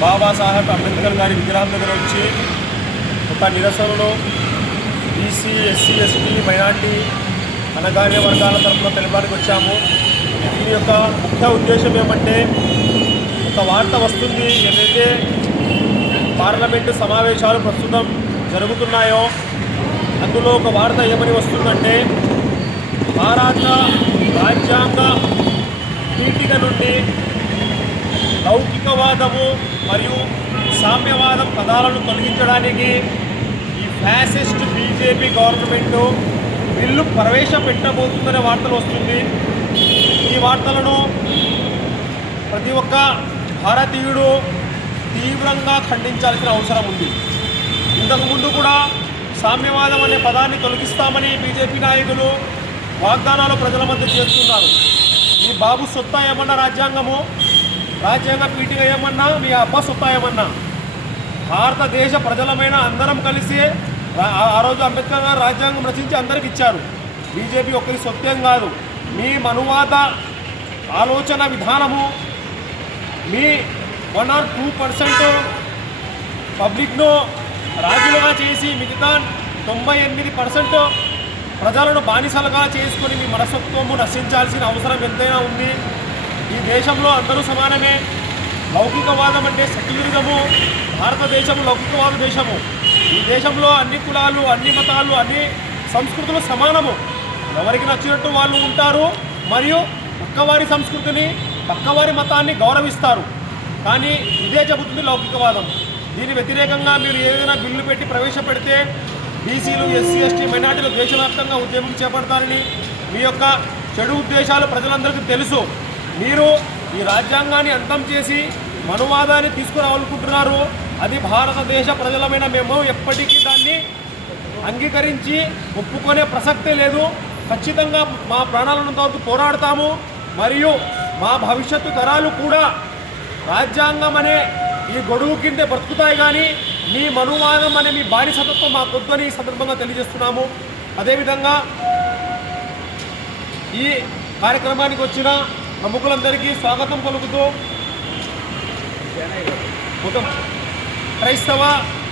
బాబాసాహెబ్ అంబేద్కర్ గారి విగ్రహం దగ్గర వచ్చి ఒక నిరసనలో బీసీ ఎస్సీ ఎస్టీ మైనార్టీ అనగానే వర్గాల తరఫున తెలపడానికి వచ్చాము. దీని యొక్క ముఖ్య ఉద్దేశం ఏమంటే ఒక వార్త వస్తుంది. ఏదైతే పార్లమెంటు సమావేశాలు ప్రస్తుతం జరుగుతున్నాయో అందులో ఒక వార్త ఏమని వస్తుందంటే భారత రాజ్యాంగ పీఠిక నుండి లౌకికవాదము మరియు సామ్యవాదం పదాలను తొలగించడానికి ఈ ఫ్యాసిస్ట్ బీజేపీ గవర్నమెంట్ బిల్లు ప్రవేశపెట్టబోతుందనే వార్తలు వస్తుంది. ఈ వార్తలను ప్రతి ఒక్క భారతీయుడు తీవ్రంగా ఖండించాల్సిన అవసరం ఉంది. ఇంతకుముందు కూడా సామ్యవాదం అనే పదాన్ని తొలగిస్తామని బీజేపీ నాయకులు వాగ్దానాలు ప్రజల మధ్య చేస్తున్నారు. ఈ బాబు సొత్తా ఏమన్న రాజ్యాంగము? రాజ్యాంగ పీఠిక ఏమన్నా? మీ అబ్బా సొత్తాయమన్నా భారతదేశ ప్రజలమైన అందరం కలిసి ఆ- ఆ రోజు అంబేద్కర్ గారు రాజ్యాంగం రచించి అందరికి ఇచ్చారు. బీజేపీ ఒక్కరి సొత్యం కాదు. మీ మనువాద ఆలోచన విధానము మీ వన్ ఆర్ టూ పర్సెంట్ పబ్లిక్ను రాజులుగా చేసి మిగతా తొంభై ఎనిమిది పర్సెంట్ ప్రజలను బానిసలుగా చేసుకొని మీ మనస్తత్వము నశించాల్సిన అవసరం ఎంతైనా ఉంది. ఈ దేశంలో అందరూ సమానమే. లౌకికవాదం అంటే సెక్యులరిజము. భారతదేశము లౌకికవాద దేశము. ఈ దేశంలో అన్ని కులాలు అన్ని మతాలు అన్ని సంస్కృతులు సమానము. ఎవరికి నచ్చినట్టు వాళ్ళు ఉంటారు మరియు పక్కవారి సంస్కృతిని పక్కవారి మతాన్ని గౌరవిస్తారు. కానీ ఇదే చెబుతుంది లౌకికవాదం. దీని వ్యతిరేకంగా మీరు ఏదైనా బిల్లు పెట్టి ప్రవేశపెడితే బీసీలు ఎస్సీ ఎస్టీ మైనార్టీలు దేశవ్యాప్తంగా ఉద్యమం చేపడతారని మీ యొక్క చెడు ఉద్దేశాలు ప్రజలందరికీ తెలుసు. మీరు ఈ రాజ్యాంగాన్ని అంతం చేసి మనువాదాన్ని తీసుకురావాలనుకుంటున్నారు. అది భారతదేశ ప్రజలమైన మేము ఎప్పటికీ దాన్ని అంగీకరించి ఒప్పుకునే ప్రసక్తే లేదు. ఖచ్చితంగా మా ప్రాణాలను వరకు పోరాడతాము. మరియు మా భవిష్యత్తు తరాలు కూడా రాజ్యాంగం అనే ఈ గొడుగు కింద బ్రతుకుతాయి కానీ మీ మనువాదం అనే మీ బానిసతత్వం మా కొద్దని ఈ సందర్భంగా తెలియజేస్తున్నాము. అదేవిధంగా ఈ కార్యక్రమానికి వచ్చిన ప్రముఖులందరికీ స్వాగతం పలుకుతూ మొత్తం క్రైస్తవ